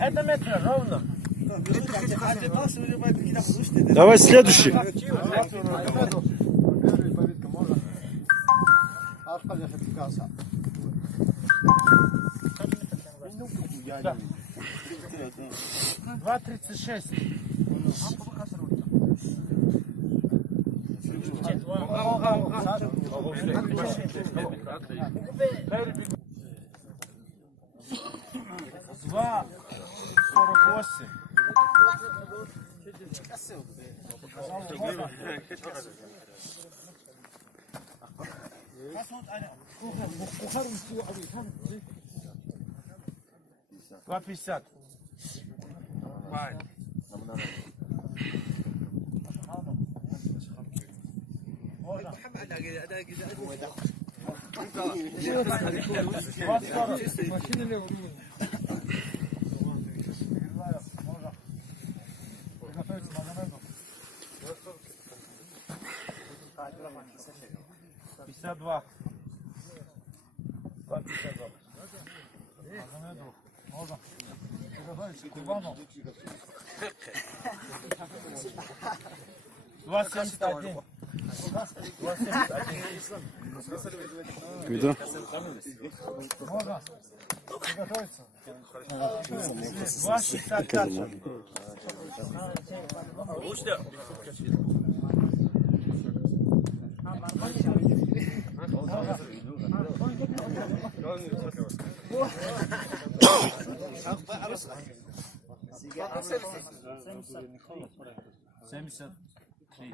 Это метр ровно. Давай следующий. Два 36. Два 48. Два 50. Два. Можно. Два 71. Видно? Можно. Приготовиться. Два 65. Лучше. Семьдесят три.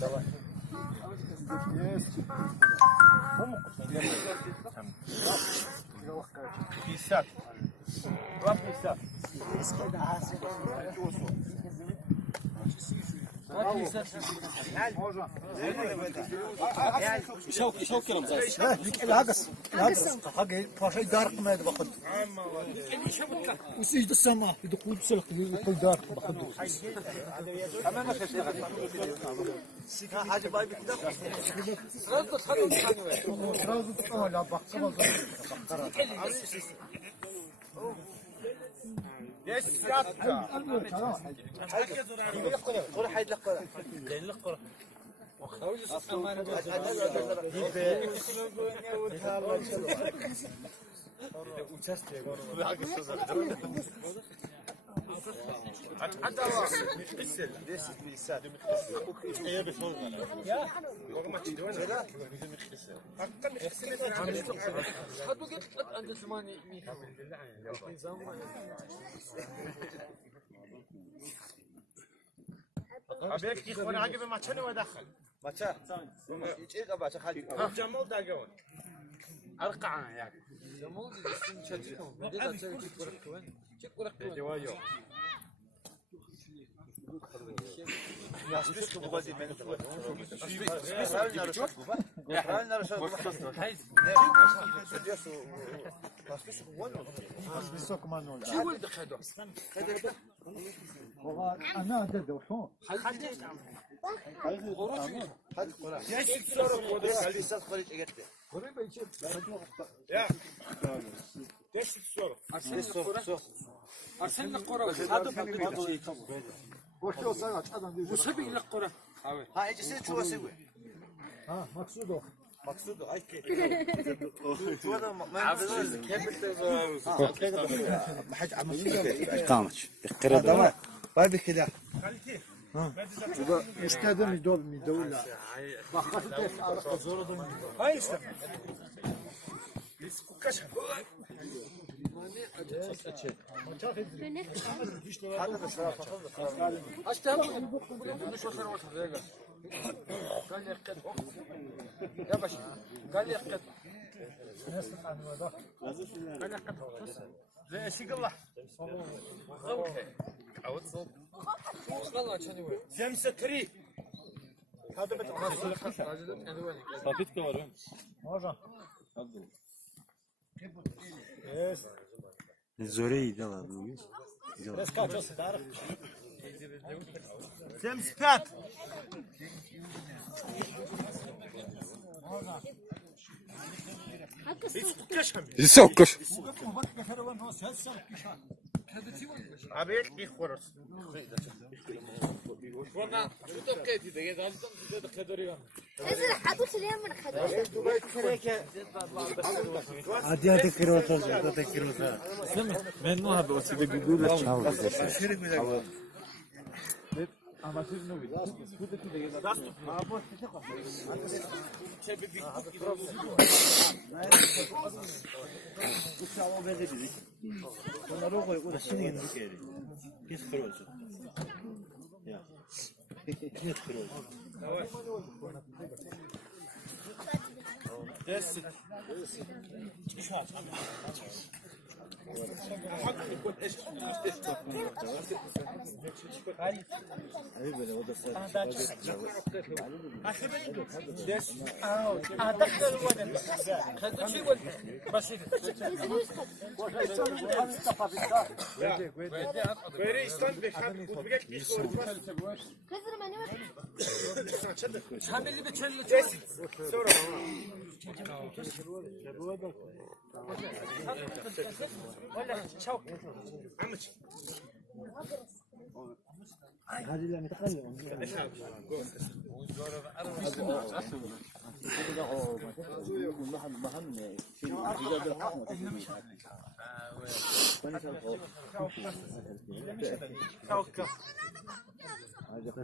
Давай. Пятьдесят. 2,50. شوك كلام زايد. العقص حق فاشي دارق ما باخذ وسيد السماء يدخل سلك يدخل دارق باخذ حاجه باي بكده رازو تخلو لا باخذ ليش سكتة؟ قرا حيد لقرا. لين لقرا. أبيك يخون عقب ما كانوا ودخل. ما كان. يجيك أبغى خلي. جمال داقون. أرقعنا يعني. جمال جسم شجعهم. بدينا نسوي كيك ورقوين. كيك ورقوين. جوايو. ناس بيسكو بغادي من الدول. بس هالنا رشقوا بقى. هالنا رشقوا. هاي. جالسوا. بس بيسكو وين؟ بس بيسوق ما نقول شو ولد خدوا؟ والله انا دد وشو أرسلنا قرى وشو صار ادم وسبي لنا قرى ها اجي سير شو اسوي؟ ها مقصوده مقصوده اي كيف شو هذا ما عارف ما حد عمل قامش قرب باي كذا استاذ من الدولة باخذت على زور هاي استمع. ليس كوكاشة. هذا بس أشتغل. مش وصل وصل. قال لي قطع يا باشا قال لي قطع قال لي قطع لا شي قلح عود صوت والله كان وين شمس تري هذا Papitka var mı? Zore iyi de var bugün. شمس بات Sokuş. عبيد يخورس وانا شو تبقيتي ده هذا قدر نزل حدوث اليوم من خدوش Hadi kırmızı olsun. Hadi kırmızı. Ben ne abi o size güdüyle çaldı. كثر ما نوت شامل بتشل ولا شوك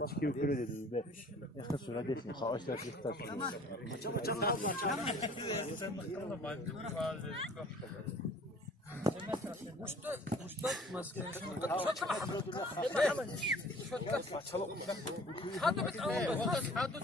Çıkıyor kırıyor dedi be. Yakın sonra desin. Savaşlar kırıklar. مشتق مسكين هذا بتعوض هذا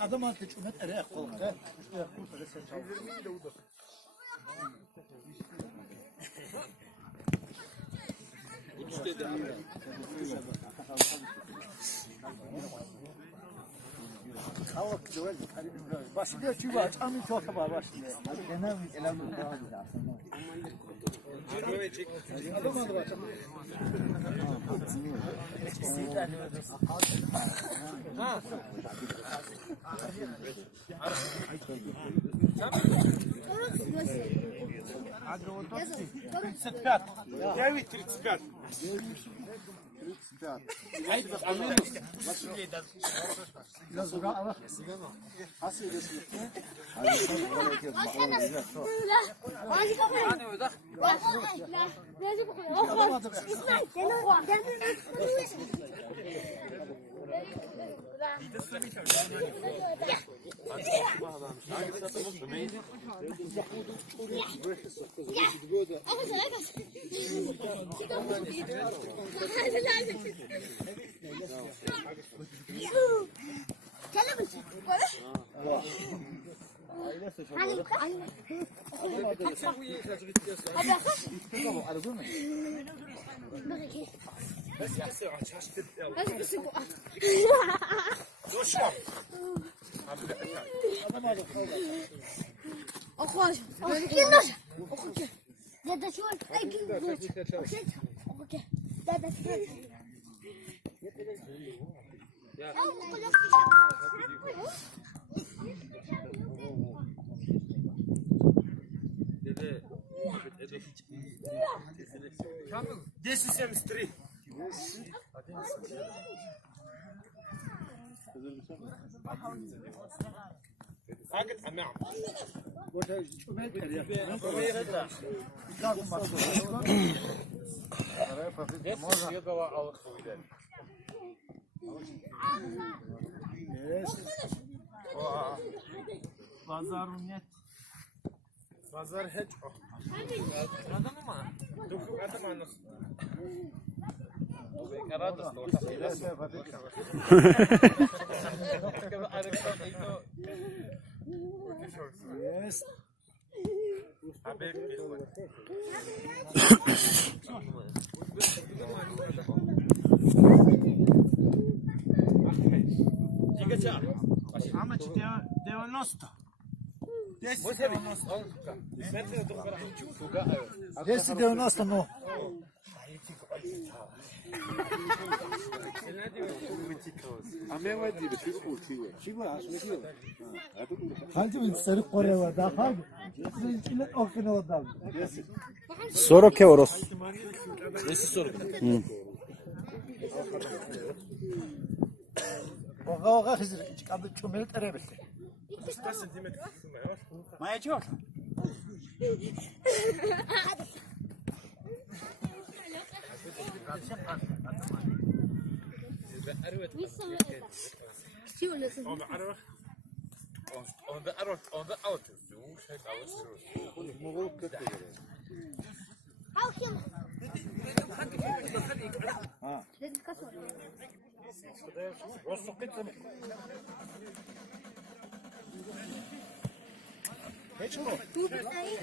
Adam altı çumet ere kolda. Başlıyor çünkü açamı çok var başlıyor. Genel eleman daha güzel. Alamadı bak. Девять 35. This is M3. Bazar hiç. Adam mı? Dokuz adam anlasın. Yes. Desi 90 no. Halde sarı kore var daha hadi. İle okuna odam. 40 euros. Nesi 40? Oga hızır çıkardı çömeli terebesi. Maya çok.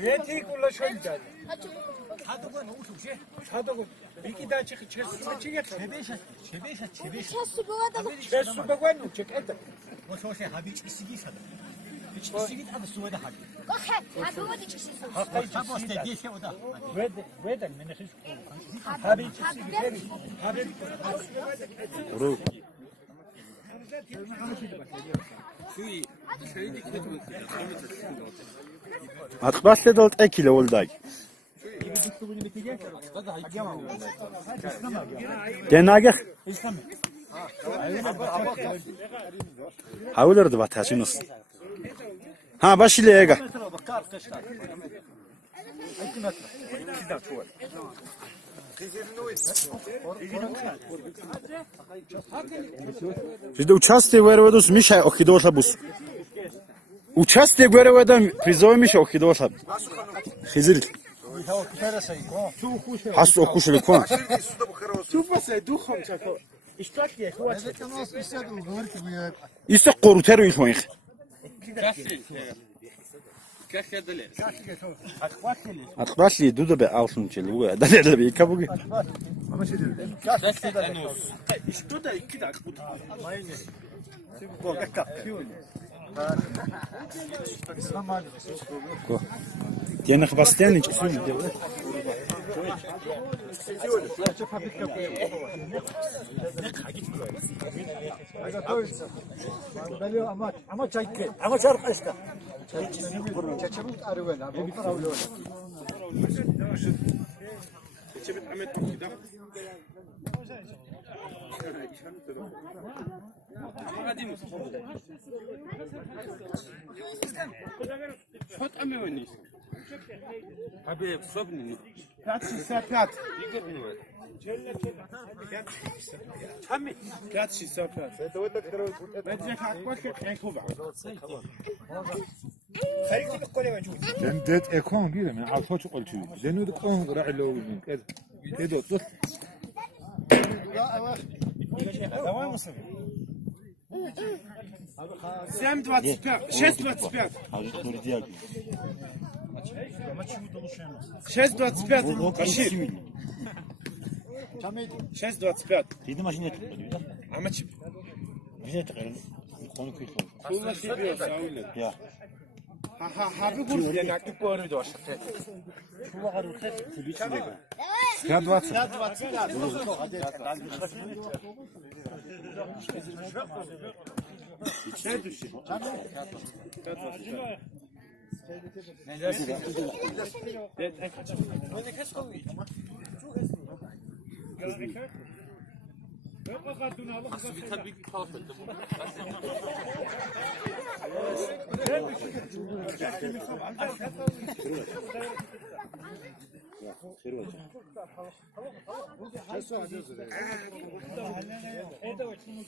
Yeti kullaşıyor. Çadığı ne olsun şey? Çadığı bir daha çık çeşme çeşme. Çesu baba da Çeşme bakwan mı çek et. O şey habi çisigi şadı. Çisigi adı suda hadi. bakın. Hadi hadi çıksın. Hakkı çapos dediği şey o da. Veden menesiz. Habi çeşme. Habi. Atbasle dolt ekile olday. Genage. Hawlerdi vataşınız. Ha başile ega. Жди участие вереведос Миша охидоша Участие вереведам призови Миша охидоша. Хизил. Хас окушли кон. Исе qoruteru ilhoin. Atbasli duda be alsun çeli bu da derle bir kabugi. Diğerine bastian hiç usulü diyor. Ama çay ama çarpı işte. Çeçebut arıvel abi. Bu kadar öyle. Çebet Ahmet Bakı'da. Hot am wir nicht. Habe Sobni. Platz ist sehr platt. Hamid. Platz ist sehr platt. Wenn Sie hat kein Kuba. لأن ديت إكون كذا من على فوق قلت شو لأنه تكون راعي لو من كذا كذا ضد Сем 25, 6,25. 6,25. Башир. 6,25. Ти машина tuttu da. Ama çip. Bize tıkarın. Konu kıyısı. Tuğla seviyor sağ Ya. Abi bu ya nakit koyuyor da. Tuğla karı hep içinde. Я 20. İçine düşün.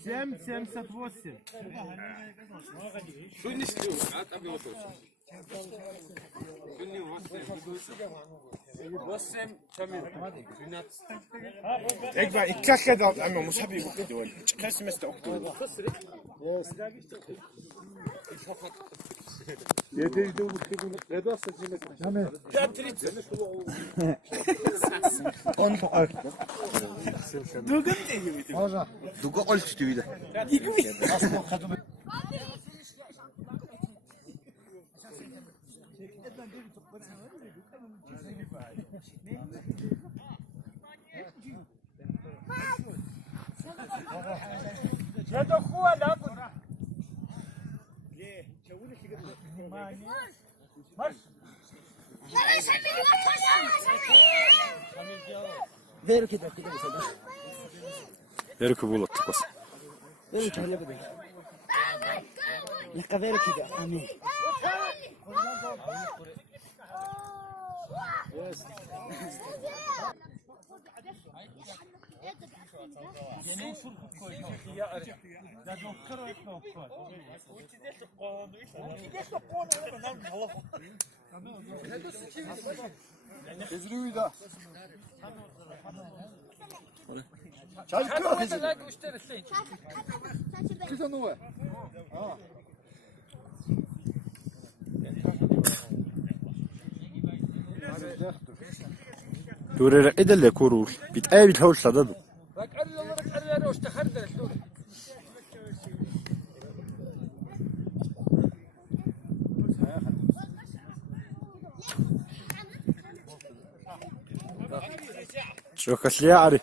Сем 78. Что не слил? А там его тоже. Что не 8. Ekber iki kere aldı ama Musabi bu diyor. Çıkarsın mesela oktuğu. Yedi de bu kibun Eda seçimi. Yani on pokal. Dugun değil. Можно. Дуга ольчу вида. يا دخوة لا بد Ver كده كده بس. Ver kubul attık bas. Ver كده بدك. يلقى ver كده. آمين. Ezrüyü da. Çay kıvırcı. Kısa nuva. Durer edelle kurul. Bit ay bit hawsla dad. Bak Allah roş taharda dur. شو كسلي عاري.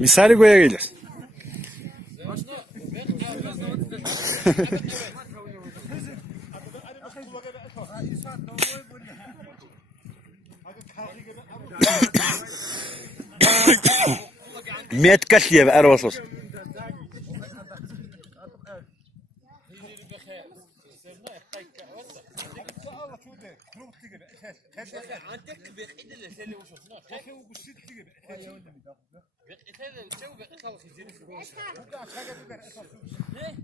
Misali koya gelir. Met kasliye be arvasos. Ne?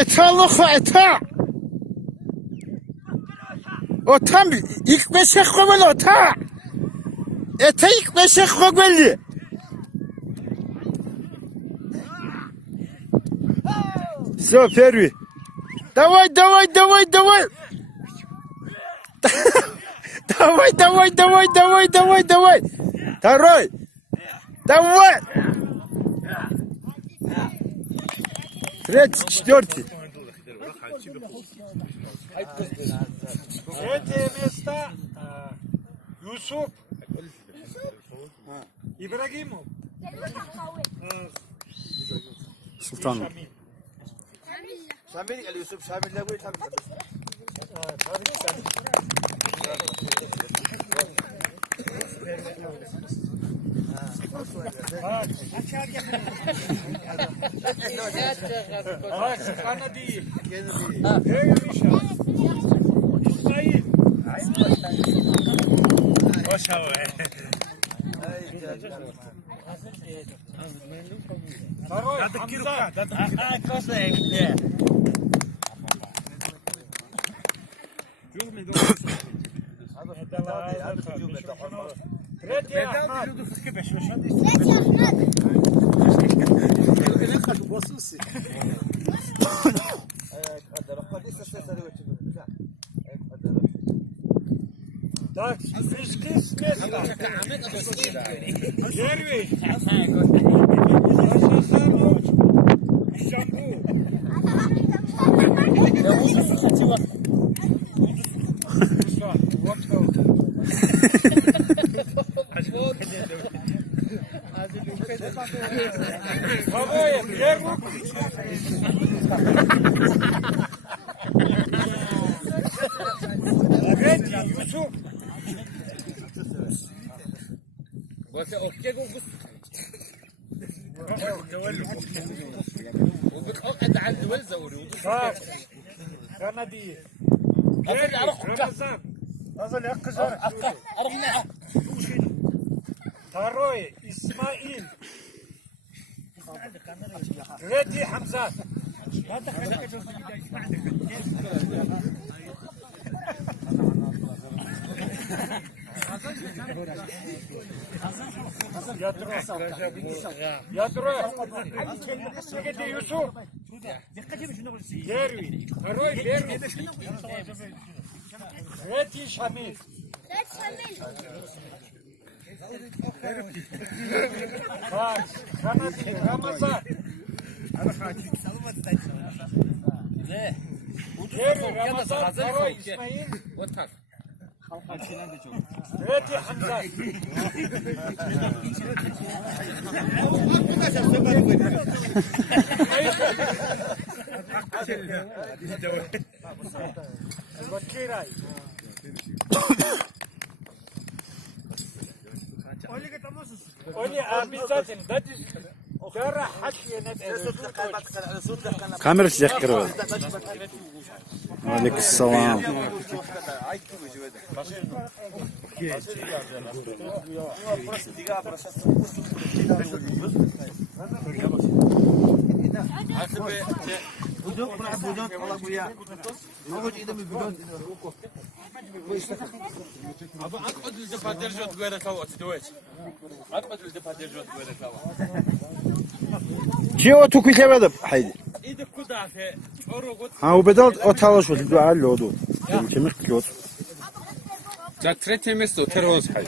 اتا لخو اتا اوتام ilk beşe koymalı ota. Eta ilk beşe koymalı. Все, первый. Давай. Давай. Второй. Давай. Третий, четвертый. Третье место Юсуп Ибрагимов. Султан. Шамиль или Юсуп Шамиль левый там. Так, пришли с места. Первый. Юсуп. وبتقعد عند ولزه كندي Второй Исмаил. Третий Хамзат. Ядро. Где Юсуп? Первый. Второй первый. Третий Шамиль. Так, Канади, Рамазан. Первый Рамазан, второй Исмаил. Вот так. Третий Хамзат. Вакирай. Оли обязательно. Дайте جرح حكي كاميرا تذكروا. وعليكم السلام. Чего тут كده حيدي ها وبدل أطالش وتدو على اللودو كم كيوت جا تريتي ميسو تروز حي